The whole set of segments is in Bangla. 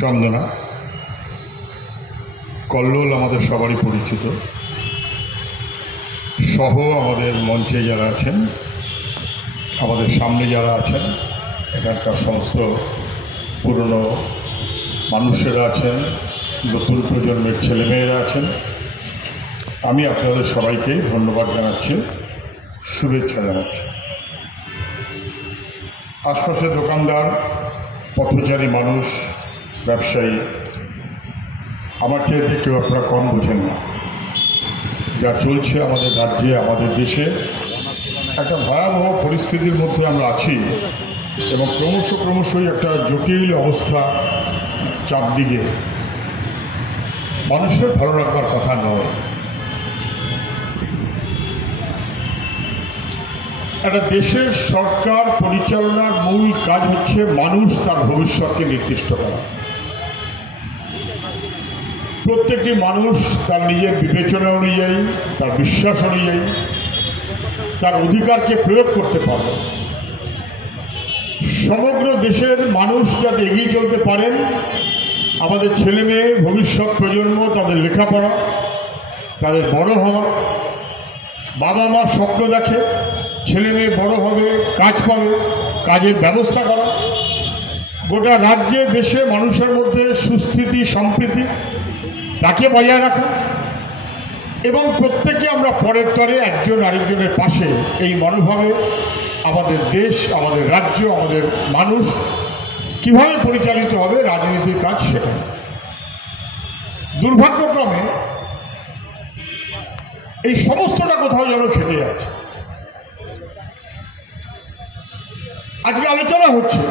চন্দনা কল্লোল আমাদের সবারই পরিচিত, সহ আমাদের মঞ্চে যারা আছেন, আমাদের সামনে যারা আছেন, এখানকার সমস্ত পুরনো মানুষেরা আছেন, নতুন প্রজন্মের ছেলেমেয়েরা আছেন, আমি আপনাদের সবাইকে ধন্যবাদ জানাচ্ছি, শুভেচ্ছা জানাচ্ছি। আশপাশে দোকানদার, পথচারী মানুষ, ব্যবসায়ী, আমার চাইতে কেউ আপনারা কম বোঝেন না। যা চলছে আমাদের রাজ্যে, আমাদের দেশে, একটা ভয়াবহ পরিস্থিতির মধ্যে আমরা আছি এবং ক্রমশই একটা জটিল অবস্থা চারদিকে। মানুষের ভালো লাগবার কথা নয়। একটা দেশের সরকার পরিচালনার মূল কাজ হচ্ছে মানুষ তার ভবিষ্যৎকে নির্দিষ্ট করা। প্রত্যেকটি মানুষ তার নিজের বিবেচনা অনুযায়ী, তার বিশ্বাস অনুযায়ী তার অধিকারকে প্রয়োগ করতে পারবে। সমগ্র দেশের মানুষ যাতে এগিয়ে চলতে পারেন, আমাদের ছেলে মেয়ে, ভবিষ্যৎ প্রজন্ম, তাদের লেখাপড়া, তাদের বড় হওয়া, বাবা মা স্বপ্ন দেখে ছেলে মেয়ে বড় হবে, কাজ পাবে, কাজের ব্যবস্থা করা, গোটা রাজ্যে দেশে মানুষের মধ্যে সুস্থিতি সম্প্রীতি তাকে বজায় রাখা এবং প্রত্যেকে আমরা পরের তরে একজন আরেকজনের পাশে, এই মনোভাবে আমাদের দেশ, আমাদের রাজ্য, আমাদের মানুষ কিভাবে পরিচালিত হবে রাজনীতির কাজ সেটা। দুর্ভাগ্যক্রমে এই সমস্তটা কোথাও যেন খেটে যাচ্ছে। আজকে আলোচনা হচ্ছে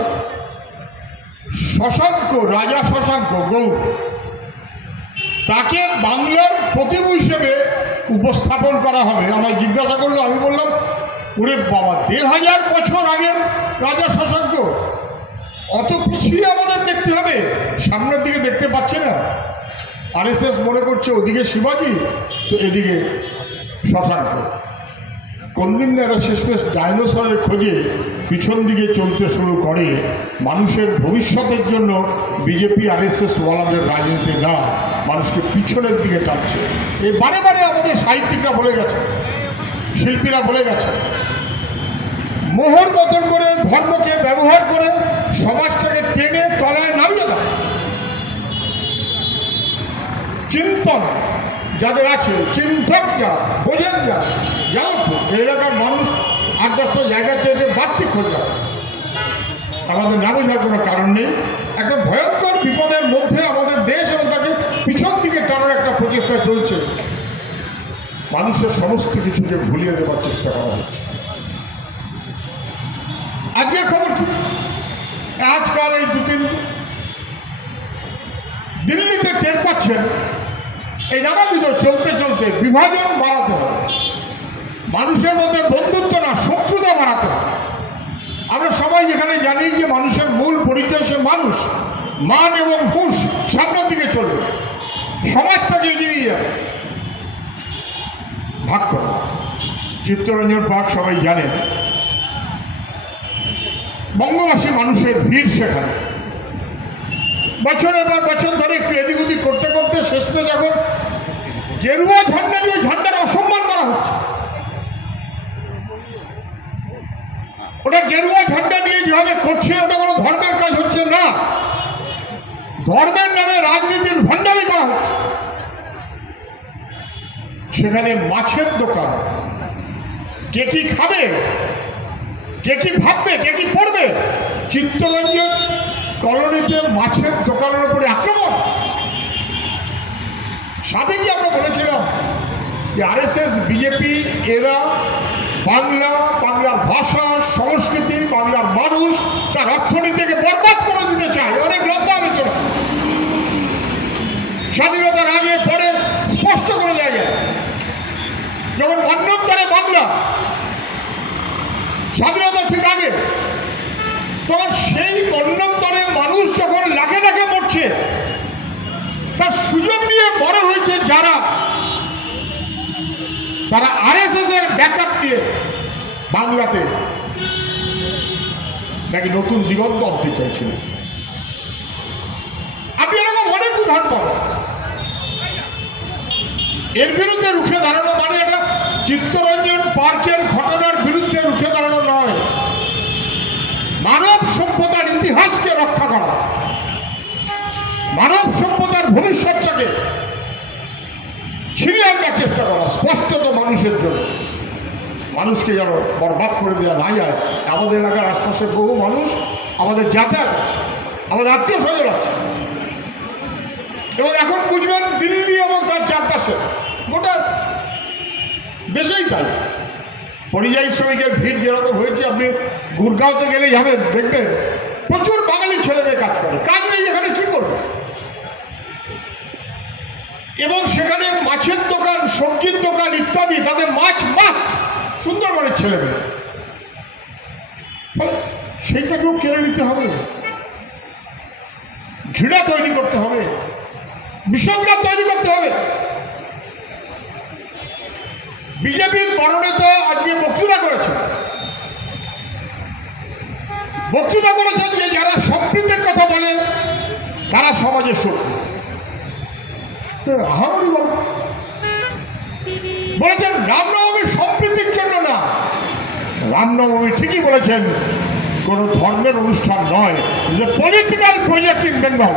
শশাঙ্ক, রাজা শশাঙ্ক গৌড়, তাকে বাংলার প্রতিভূ হিসেবে উপস্থাপন করা হবে। আমায় জিজ্ঞাসা করলো, আমি বললাম ওরে বাবা, 1500 বছর আগের রাজা শশাঙ্ক, অত পিছিয়ে আমাদের দেখতে হবে? সামনের দিকে দেখতে পাচ্ছে না। আরএসএস মনে করছে ওদিকে শিবাজি, তো এদিকে শশাঙ্ক। কোনদিন এরা শেষমেশ ডাইনোসরের খোঁজে পিছন দিকে চলতে শুরু করে। মানুষের ভবিষ্যতের জন্য বিজেপি আরএসএস ওয়ালাদের রাজনীতি না, মানুষকে পিছনের দিকে টানছে। এই বারে বারে আমাদের সাহিত্যিকরা বলে গেছে, শিল্পীরা বলে গেছে, মোহর বদল করে ধর্মকে ব্যবহার করে সমাজটাকে টেনে তলায় নামিয়ে দেয়। চিন্তন যাদের আছে, চিন্তক যারা, বোঝেন যারা, যাও এলাকার মানুষ 8-10টা জায়গা চেয়ে বাড়তি খোঁজা, আমাদের না বোঝার কোনো কারণ নেই। একটা ভয়ঙ্কর বিপদের মধ্যে আমাদের দেশ এবং তাকে পিছন দিকে টানার একটা প্রচেষ্টা চলছে। মানুষের সমস্ত কিছুকে ভুলিয়ে দেওয়ার চেষ্টা করা হচ্ছে। আজকের খবর কি? আজকাল এই 2-3 দিল্লিতে টের পাচ্ছেন এই নানাবিধ চলতে চলতে বিভাজন বাড়াতে হবে। মানুষের মধ্যে বন্ধুত্ব না, শত্রুতা বাড়াতে হবে। আমরা সবাই যেখানে জানি যে মানুষের মূল পরিচয় সে মানুষ, মান এবং হুঁশ সামনের দিকে চলবে, সমাজটাকে এগিয়ে যাবে। ভাগ করা চিত্তরঞ্জন পার্ক সবাই জানেন, বঙ্গবাসী মানুষের ভিড় সেখানে। বছরের পর বছর ধরে একটু এদিক ওদিক করতে করতে শেষমেশ এখন গেরুয়া ঝান্ডা নিয়ে ঝান্ডার অসম্মান করা হচ্ছে। ওটা গেরুয়া ঝান্ডা নিয়ে যেভাবে করছে, ওটা কোনো ধর্মের কাজ হচ্ছে না, ধর্মের নামে রাজনীতির ভণ্ডামি করা হচ্ছে। সেখানে মাছের দোকান, কে কি খাবে, কে কি ভাববে, কে কি পড়বে, চিত্তরঞ্জন কলোনিতে মাছের দোকানের উপরে আক্রমণ। সাথে কি আমরা বলেছিলাম যে আরএসএস, বিজেপি এরা বাংলার ভাষা, সংস্কৃতি, বাংলার মানুষ, তার অর্থনীতিকে বরবাদ করে দিতে চায়। অনেক লম্বা আলোচনা, স্বাধীনতার আগে পরে স্পষ্ট করে দেওয়া যায়। যেমন অন্যন্তরে বাংলা স্বাধীনতার ঠিক আগে, তখন সেই অন্যন্তরের মানুষ যখন লাখে লাখে মরছে, তার সুযোগ নিয়ে বড় হয়েছে যারা, তারা আরএসএস এর ব্যাকআপ নিয়ে বাংলাতে নাকি নতুন দিগন্ত আনতে চাইছিল। উদাহরণ পাবেন। এর বিরুদ্ধে রুখে দাঁড়ানো মানে এটা চিত্তরঞ্জন পার্কের ঘটনার বিরুদ্ধে রুখে দাঁড়ানো নয়, মানব সভ্যতার ইতিহাসকে রক্ষা করা, মানব সভ্যতার ভবিষ্যৎটাকে ছিনিয়ে আনবার চেষ্টা করা, স্পষ্টত মানুষের জন্য, মানুষকে যেন বরবাদ করে দেওয়া না যায়। আমাদের এলাকার আশপাশের বহু মানুষ, আমাদের যাতায়াত আছে, আমাদের আত্মীয় স্বজন আছে, এবং এখন বুঝবেন দিল্লি এবং তার চারপাশে গোটা দেশেই তাই পরিযায়ী শ্রমিকের ভিড় যেরকম হয়েছে। আপনি গুরগাঁওতে গেলে যাবেন, দেখবেন প্রচুর বাঙালি ছেলে মেয়ে কাজ করে, কাজ নেই এখানে কি করবে, এবং সেখানে মাছের দোকান, সবজির দোকান ইত্যাদি, তাদের মাছ মাস্ট, সুন্দরবনের ছেলে মেয়ে, সেইটাকেও কেড়ে নিতে হবে, ঘৃণা তৈরি করতে হবে, বিষমতা তৈরি করতে হবে। বিজেপির বড় নেতা আজকে বক্তৃতা করেছেন যে যারা সম্প্রীতির কথা বলে তারা সমাজের শত্রু। আহামরি বলেছেন রামনবমী সম্প্রীতির জন্য না, রামনবমী ঠিকই বলেছেন কোন ধর্মের অনুষ্ঠান নয়, যে পলিটিক্যাল প্রজেক্ট ইন বেঙ্গল।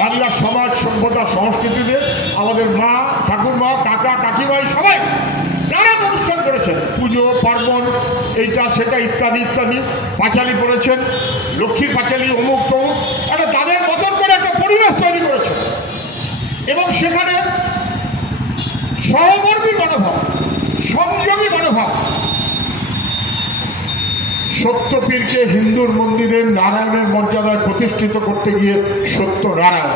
বাংলার সমাজ, সভ্যতা, সংস্কৃতিতে আমাদের মা, ঠাকুরমা, কাকা, কাকিমাই সবাই নানান অনুষ্ঠান করেছেন, পুজো পার্বণ, এইটা সেটা ইত্যাদি ইত্যাদি, পাঁচালি পড়েছেন, লক্ষ্মীর পাঁচালি, অমুক তমুক, একটা তাদের মতন করে একটা পরিবেশ তৈরি করেছেন, এবং সেখানে সহমর্মী মনোভাব, সংযমী মনোভাব। সত্যপীরকে হিন্দুর মন্দিরে নারায়ণের মর্যাদায় প্রতিষ্ঠিত করতে গিয়ে সত্য নারায়ণ,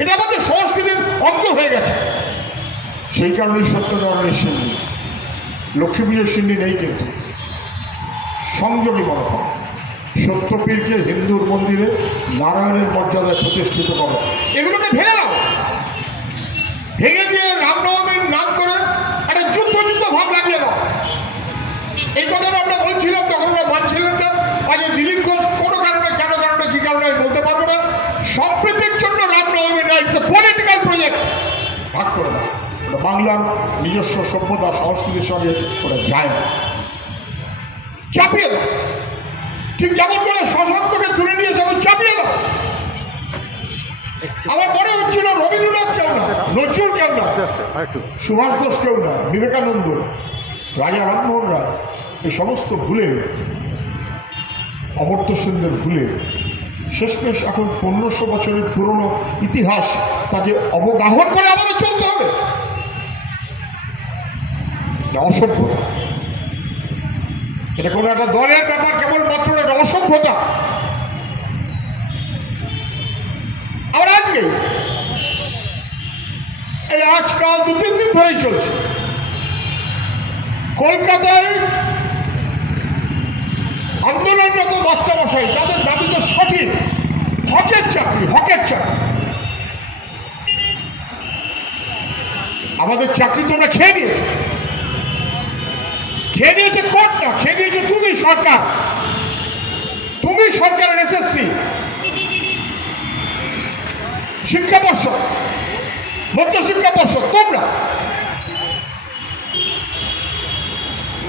এটা আমাদের সংস্কৃতির অঙ্গ হয়ে গেছে। সেই কারণেই সত্যনারায়ণের সিন্নি, লক্ষ্মী পুজোর সিন্নি নেই, কিন্তু সংযমী মনোভাব। সত্যপীরকে হিন্দুর মন্দিরে নারায়ণের মর্যাদায় প্রতিষ্ঠিত করো, এগুলোকে ভেঙে দাও, ভেঙে দিয়ে রামনবমীর নাম করে একটা যুদ্ধ ভাব লাগিয়ে দাও। এই কথাটা আমরা বলছিলাম, তখন আমরা মানছিলেন না। আজ দিলীপ ঘোষ কোনো কারণে, কেন কারণে, কি কারণে আমি বলতে পারবো না, সম্প্রীতির জন্য রামনবমী না, ইটস এ পলিটিক্যাল প্রজেক্ট। ভাগ করে না, ওটা বাংলার নিজস্ব সভ্যতা সংস্কৃতির সঙ্গে ওটা যায় না, চাপিয়ে দাও। ঠিক যেমন করে শশাঙ্ককে তুলে নিয়ে যেমন চাপিয়ে দাও। আমার মনে হচ্ছিল রবীন্দ্রনাথ কেউ না, নজরুল কেউ না, সুভাষ বোস কেউ না, বিবেকানন্দ, রাজা রামমোহন রায়, এই সমস্ত ভুলে, অমর্ত্য সেনদের ভুলে শেষমেশ এখন 1500 বছরের পুরনো ইতিহাস তাকে অবগাহন করে আমাদের চলতে হবে। অসভ্যতা, এটা কোনো একটা দলের ব্যাপার কেবলমাত্র, এটা অসভ্যতা। আর আজকে এই আজকাল 2-3 দিন ধরেই চলছে কলকাতায় আন্দোলনরত মাস্টারমশাই, তাদের দাবি তো সঠিক, হকের চাকরি, হকের চাকরি। আমাদের চাকরি তোমরা খেয়ে নিয়েছো, খেয়ে নিয়েছে কোর্ট না, খেয়ে নিয়েছে তুমি সরকার, তুমি সরকারের এসএসসি, শিক্ষা পর্ষদ, মধ্য শিক্ষা পর্ষদ, তোমরা।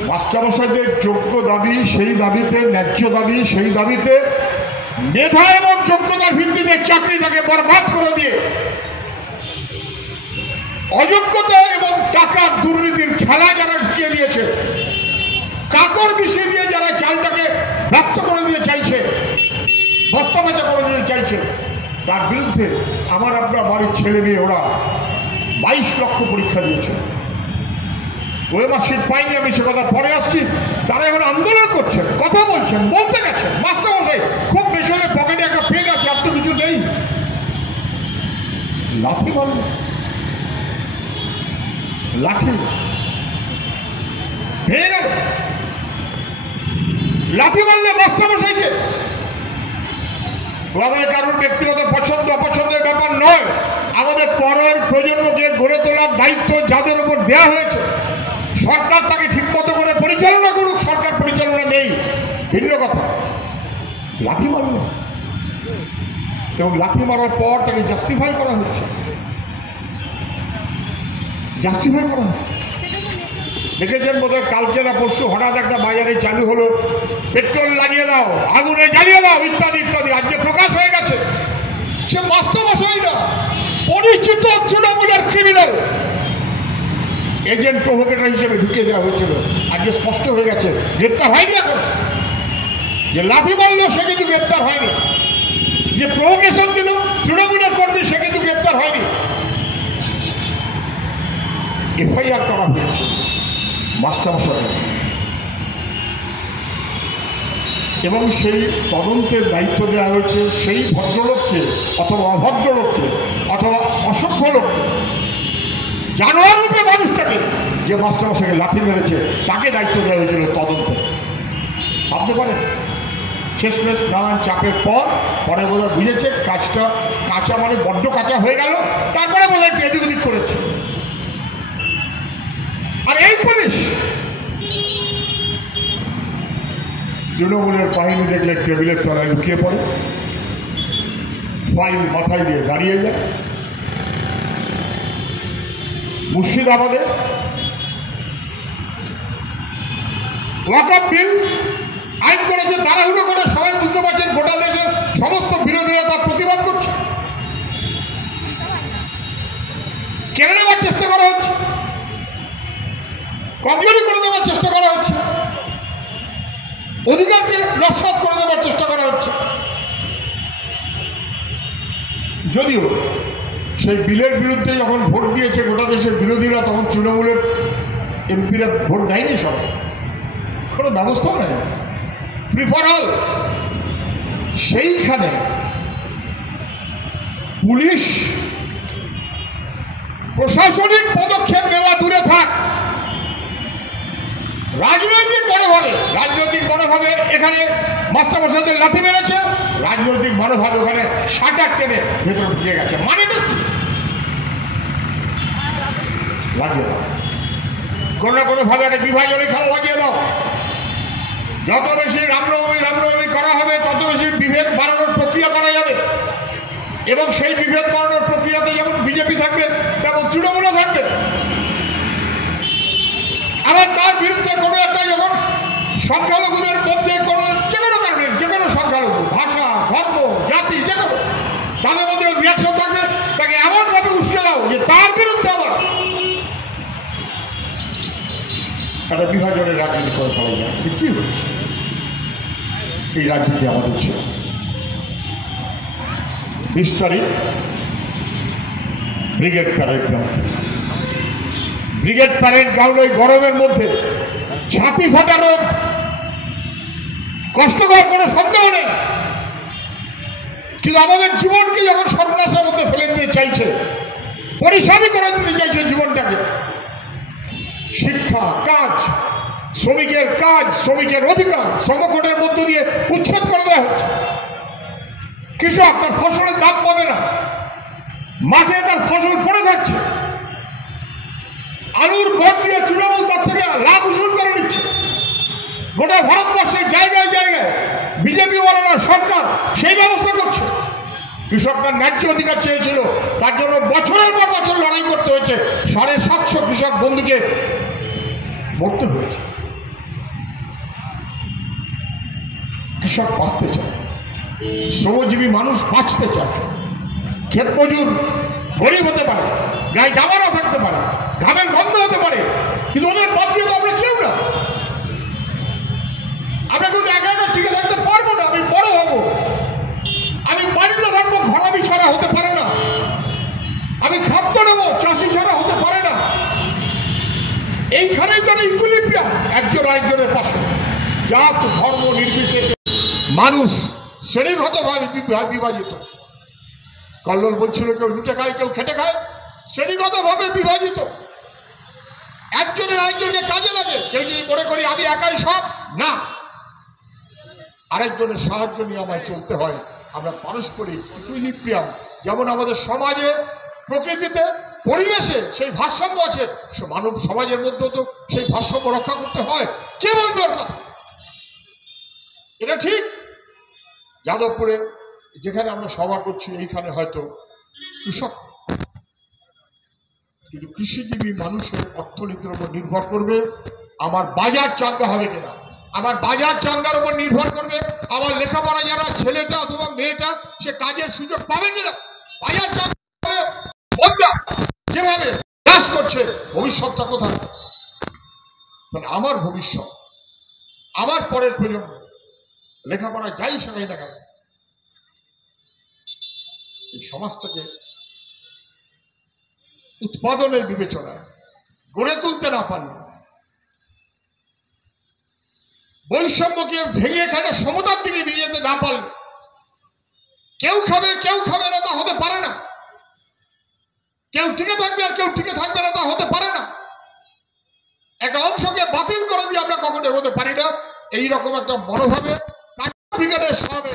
মাস্টারমশাইদের যোগ্য দাবি, সেই দাবিতে ন্যায্য দাবি, সেই দাবিতে মেধা এবং যোগ্যতার ভিত্তিতে চাকরি তাকে বরবাদ করে দিয়ে অযোগ্যতা এবং টাকার দুর্নীতির খেলা যারা ঢুকিয়ে দিয়েছে, কাকর বিষিয়ে দিয়ে যারা চালটাকে ব্যক্ত করে দিয়ে চাইছে, বস্তা বেচা করে দিয়ে চাইছে, তার বিরুদ্ধে আমার আপনার বাড়ির ছেলে মেয়ে ওরা 22 লক্ষ পরীক্ষা দিয়েছে, ওয়েমার্কশিট পাইনি, আমি সে কথা পরে আসছি। তারা এখন আন্দোলন করছেন, কথা বলছেন, বলতে গেছেন, মাস্টারমশাই খুব বেশি হলে পকেটে একটা পেন আছে, আর তো কিছু নেই, লাঠি মারল, লাঠি ভেঙে গেল, লাঠি মারলে মাস্টারমশাইকে। আমাদের কারোর ব্যক্তিগত পছন্দ অপছন্দের ব্যাপার নয়, আমাদের পরের প্রজন্মকে গড়ে তোলার দায়িত্ব যাদের উপর দেওয়া হয়েছে, সরকার তাকে ঠিক মতো করে পরিচালনা করুক, সরকার পরিচালনা নেই ভিন্ন কথা, লাথি মারল। এবং লাথি মারার পর তাকে জাস্টিফাই করা হচ্ছে, জাস্টিফাই করা হচ্ছে। দেখেছেন বোধহয় কালকে না পরশু হঠাৎ একটা বাজারে চালু হলো, পেট্রোল লাগিয়ে দাও, আগুনে জ্বালিয়ে দাও, ইত্যাদি ইত্যাদি। আজকে প্রকাশ হয়ে গেছে সে মাস্টারমশাই না, পরিচিত তৃণমূলের ক্রিমিনাল এজেন্ট প্রভোকেটর হিসেবে ঢুকিয়ে দেওয়া হয়েছিল। আজকে স্পষ্ট হয়ে গেছে, গ্রেপ্তার হয়নি এখন। যে লাথি মারলো সে কিন্তু গ্রেপ্তার হয়নি, যে প্রভোকেশন দিল তৃণমূলের কর্মী সে কিন্তু গ্রেপ্তার হয়নি। এফআইআর করা হয়েছে মাস্টারমশাই, এবং সেই তদন্তের দায়িত্ব দেওয়া হয়েছে সেই ভদ্রলোককে অথবা অভদ্রলোককে অথবা অসভ্য লোককে, জানোয়ার রূপে মানুষটাকে যে মাস্টারমশাইকে লাথি মেরেছে তাকে দায়িত্ব দেওয়া হয়েছিল তদন্তে। ভাবতে পারেন শেষমেশ নানান চাপের পরে বোধহয় বুঝেছে কাজটা কাঁচা মানে বড্ড কাঁচা হয়ে গেল, তারপরে বোধহয় একটু এদিক ওদিক করেছে। আর এই পুলিশ তৃণমূলের বাহিনী দেখলে টেবিলের তলায় লুকিয়ে পড়ে, ফাইল মাথায় দিয়ে দাঁড়িয়ে যায়। মুর্শিদাবাদে ওয়াকফ বিল আইন করেছে তাড়াহুড়ো করে, সবাই বুঝতে পারছেন গোটা দেশের সমস্ত বিরোধীরা তার প্রতিবাদ করছে, কেড়ে নেওয়ার চেষ্টা করা হচ্ছে, কমজোরি করে দেওয়ার চেষ্টা করা হচ্ছে, অধিকারকে নস্যাৎ করে দেওয়ার চেষ্টা করা হচ্ছে। যদিও সেই বিলের বিরুদ্ধে যখন ভোট দিয়েছে গোটা দেশের বিরোধীরা, তখন তৃণমূলের এমপিরা ভোট দেয়নি, সবাই কোনো ব্যবস্থাও নেই, ফ্রি ফর অল। সেইখানে পুলিশ প্রশাসনিক পদক্ষেপ নেওয়া দূরে থাক, রাজনৈতিক মনোভাবে এখানে মাস্টারমশাইদের লাথি মেরেছে, রাজনৈতিক মনোভাবে ওখানে শাটার টেনে ভেতরে ঢুকে গেছে। মানেটা কি? লাগিয়ে দাও, কোনো না কোনোভাবে একটা বিভাজনের খেলা লাগিয়ে দাও। যত বেশি রামনবমী করা হবে তত বেশি বিভেদ বাড়ানোর প্রক্রিয়া করা যাবে, এবং সেই বিভেদ বাড়ানোর প্রক্রিয়াতে যেমন বিজেপি থাকবে তেমন তৃণমূলও থাকবে। আবার তার বিরুদ্ধে কোনো একটা যখন সংখ্যালঘুদের মধ্যে কোনো যে কোনো কারণে যে কোনো সংখ্যালঘু ভাষা ধর্ম জাতি যে কোনো তাদের মধ্যে রিয়াকশন থাকবে, তাকে এমনভাবে উস্কে দাও যে তার বিরুদ্ধে আবার একটা বিভাজনের রাজনীতি করে ফেলা যায়। কি হচ্ছে এই রাজনীতি আমাদের ছিল? 20 তারিখ brigade parade ground, brigade parade ground ওই গরমের মধ্যে ছাতি ফাটা রোদ, কষ্টকর কোনো সন্দেহ নেই, কিন্তু আমাদের জীবনকে যখন সর্বনাশের মধ্যে ফেলে দিতে চাইছে, পরিশ্রমী করে দিতে চাইছে জীবনটাকে, শিক্ষা কাজ শ্রমিকের অধিকার শ্রমকোটের মধ্য দিয়ে উচ্ছেদ করে দেওয়া হচ্ছে। কৃষক তার ফসলের দাম পাবে না, মাঠে তার ফসল পড়ে থাকছে, আলুর ভোট দিয়ে তৃণমূল তার থেকে লাভ উসুল করে নিচ্ছে। গোটা ভারতবর্ষের জায়গায় জায়গায় বিজেপি ওয়ালারা সরকার সেই ব্যবস্থা করছে। কৃষক তার ন্যায্য অধিকার চেয়েছিল, তার জন্য বছরের পর বছর লড়াই করতে হয়েছে, 750 কৃষক বন্ধুকে মরতে হয়েছে। কৃষক বাঁচতে চায়, শ্রমজীবী মানুষ বাঁচতে চায়, ক্ষেত মজুর গরিব হতে পারে, গায়ে জামা না থাকতে পারে, ঘামের গন্ধ হতে পারে, কিন্তু ওদের বাদ দিয়ে তো আমরা কেউ না। আমরা কিন্তু একা একা টিকে থাকতে পারবো না। আমি বড় হব, আমি বাড়িতে থাকবো, ঘরামি ছাড়া হতে পারে না। আমি খাদ্য নেবো, চাষি ছাড়া হতে পারে না। এইখানেই তো ইকুইলিব্রিয়াম, একজন আরেকজনের পাশে, জাত ধর্ম নির্বিশেষে মানুষ শ্রেণীগতভাবে বিভাজিত। কল্লোল বলছিল কেউ লুটে খায়, কেউ খেটে খায়, শ্রেণীগতভাবে বিভাজিত। একজনের আরেকজনকে কাজে লাগে। কেউ যদি মনে করি আমি একাই সব, না, আরেকজনের সাহায্য নিয়ে আমায় চলতে হয়। আমরা পারস্পরিক ইকুইলিব্রিয়াম, যেমন আমাদের সমাজে প্রকৃতিতে পরিবেশে সেই ভারসাম্য আছে, মানব সমাজের মধ্যেও তো সেই ভারসাম্য রক্ষা করতে হয়। কে বলবে ওর কথা? এটা ঠিক। যাদবপুরে যেখানে আমরা সভা করছি এইখানে হয়তো কৃষক, কিন্তু কৃষিজীবী মানুষের অর্থনীতির উপর নির্ভর করবে আমার বাজার চাঙ্গা হবে কিনা, আমার বাজার চাঙ্গার উপর নির্ভর করবে আমার লেখাপড়া যারা ছেলেটা অথবা মেয়েটা সে কাজের সুযোগ পাবে কিনা। বাজার চাঙ্গা যেভাবে চাষ করছে ভবিষ্যৎটা কোথায়? মানে আমার ভবিষ্যৎ, আমার পরের প্রজন্ম লেখাপড়া যাই শেখাই না কেন, এই সমাজটাকে উৎপাদনের বিবেচনায় গড়ে তুলতে না পারলে, বৈষম্যকে ভেঙে এখানে সমতার দিকে নিয়ে যেতে না পারলে, কেউ খাবে না তা হতে পারে না, কেউ টিকে থাকবে আর কেউ টিকে থাকবে না তা হতে পারে না, একটা অংশকে বাতিল করে দিয়ে আমরা কখনো এগোতে পারি না। এইরকম একটা মনোভাবে ব্রিগেডের সবে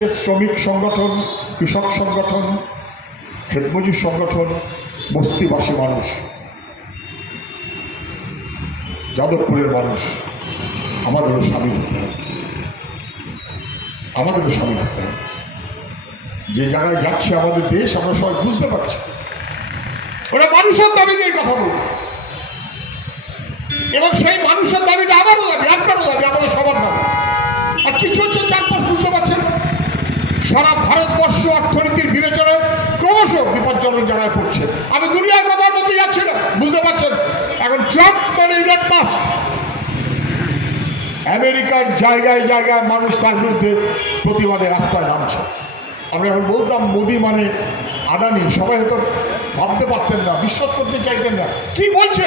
শ্রমিক সংগঠন, কৃষক সংগঠন, ক্ষেতমজুর সংগঠন, বস্তিবাসী মানুষ, যাদবপুরের মানুষ আমাদেরও সামিল হতে হবে, আমাদেরও সামিল হতে হবে। যে জায়গায় যাচ্ছে আমাদের দেশ আমরা সবাই বুঝতে পারছি, ওরা মানুষের দাবি নিয়ে কথা বলবে এবং সেই মানুষের দাবিটা আমারও দাবি, আপনারও দাবি, আমাদের সবার দাবি। আর কিছু হচ্ছে চারপাশ বুঝতে পারছেন, সারা ভারতবর্ষ অর্থনীতির বিবেচনায় ক্রমশ বিপজ্জনক জায়গায় পড়ছে। আমি দুনিয়ার কথার মধ্যে যাচ্ছি না, বুঝতে পারছেন। এখন ট্রাম্প মানে ইলন মাস্ক, আমেরিকার জায়গায় জায়গায় মানুষ তার বিরুদ্ধে প্রতিবাদে রাস্তায় নামছে। আমরা এখন বলতাম মোদি মানে আদানি, সবাই হয়তো ভাবতে পারতেন না, বিশ্বাস করতে চাইতেন না কি বলছে।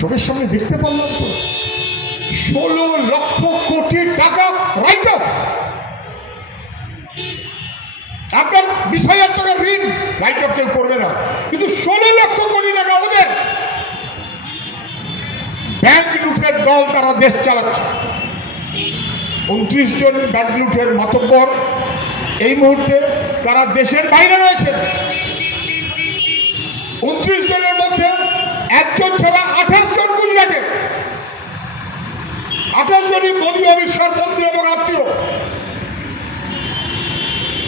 চোখের সামনে দেখতে পারলাম তো 16 লক্ষ কোটি টাকা রাইট অফ, আপনার 20,000 টাকার ঋণ রাইট অফ কেউ করবে না, কিন্তু 16 লক্ষ কোটি টাকা ওদের ব্যাংক লুটের দল, তারা দেশ চালাচ্ছে। 29 জন ব্যাংক লুটের মাতব্বর এই মুহূর্তে তারা দেশের বাইরে রয়েছেন। 29 জনের মধ্যে একজন ছাড়া 28 জন গুজরাটে, 28 জনই মোদী অমিত শাহ বন্ধু এবং আত্মীয়।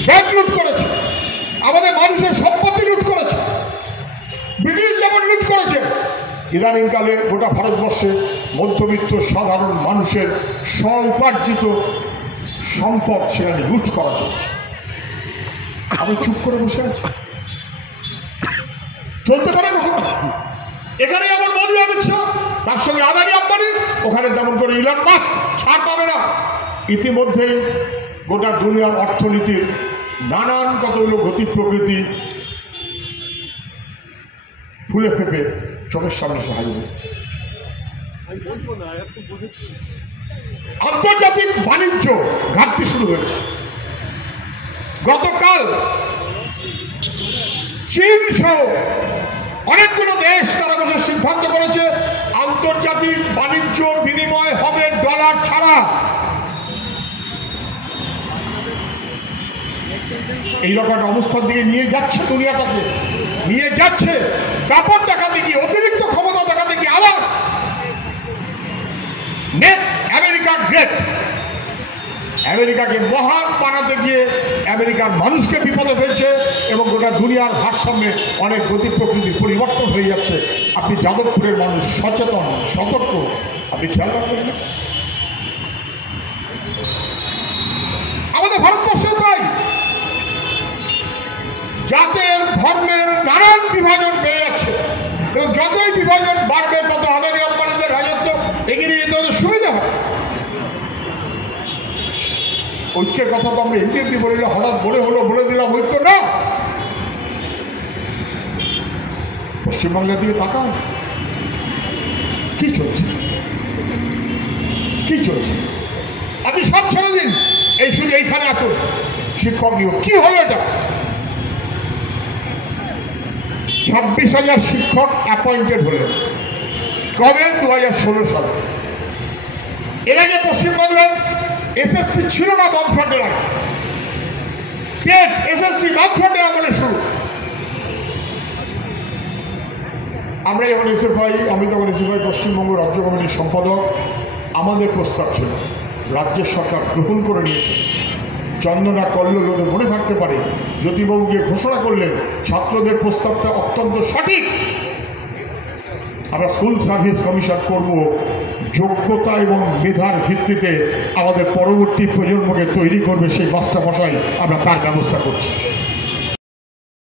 ব্যাংক লুট করেছে, আমাদের মানুষের সম্পত্তি লুট করেছে, ব্রিটিশ যেমন লুট করেছে, ইদানিংকালে গোটা ভারতবর্ষে মধ্যবিত্ত সাধারণ মানুষের স্ব-উপার্জিত সম্পদ সেখানে লুট করা চলছে। আমি চুপ করে বসে আছি, চলতে পারে না। এখানে আমার মোদী অমিত শাহ, তার সঙ্গে আদানি আম্বানি, ওখানে তেমন করে ইলন মাস্ক ছাড় পাবে না। ইতিমধ্যেই গোটা দুনিয়ার অর্থনীতির নানান কতগুলো গতি প্রকৃতি ফুলে ফেপে চোখের সামনে সহায় হচ্ছে। আন্তর্জাতিক বাণিজ্য ঘাটতি শুরু হয়েছে। গতকাল চীন সহ অনেকগুলো দেশ তারা বসে সিদ্ধান্ত করেছে আন্তর্জাতিক বাণিজ্য বিনিময় হবে ডলার ছাড়া। এইরকম একটা অবস্থার দিকে নিয়ে যাচ্ছে দুনিয়াটাকে, নিয়ে যাচ্ছে। কাপড় দেখাতে গিয়ে, অতিরিক্ত ক্ষমতা দেখাতে গিয়ে আবার নেট আমেরিকা গ্রেট, আমেরিকাকে মহান বানাতে গিয়ে আমেরিকার মানুষকে বিপদে ফেলছে এবং গোটা দুনিয়ার ভারসাম্যে অনেক গতি প্রকৃতির পরিবর্তন হয়ে যাচ্ছে। আপনি যাদবপুরের মানুষ সচেতন, সতর্ক, আপনি খেয়াল রাখবেন না। আমাদের ভারতবর্ষেও তাই, জাতের ধর্মের নানান বিভাজন বেড়ে যাচ্ছে এবং যতই বিভাজন বাড়বে তত আদানি আম্বানিদের রাজত্ব এগিয়ে নিয়ে যেতে সুবিধা হবে। ঐক্যের কথা তো আমরা এমনি বলি না, হঠাৎ বলে দিলাম ঐক্য না। পশ্চিমবাংলার দিকে তাকান, কি চলছে, কি চলছে। আপনি সব ছেড়ে দিন, এই শুধু এইখানে আসুন। শিক্ষক নিয়োগ কি হলো এটা? 26,000 শিক্ষক অ্যাপয়েন্টেড হলেন কবে? 2016 সালে। এর আগে পশ্চিমবাংলায় এসএসসি ছিল না বামফ্রন্টের আগে। টেট এসএসসি বামফ্রন্টের আমলে শুরু। আমরা যখন এসএফআই, আমি তখন এসএফআই পশ্চিমবঙ্গ রাজ্য কমিটির সম্পাদক, আমাদের প্রস্তাব ছিল, রাজ্যের সরকার গ্রহণ করে নিয়েছে চন্দনা কল্লোল ওদের মনে থাকতে পারে, জ্যোতিবাবু গিয়ে ঘোষণা করলেন ছাত্রদের প্রস্তাবটা অত্যন্ত সঠিক, আমরা স্কুল সার্ভিস কমিশন করব, যোগ্যতা এবং মেধার ভিত্তিতে আমাদের পরবর্তী প্রজন্মকে তৈরি করবে সেই মাস্টারমশাই, আমরা তার ব্যবস্থা করছি।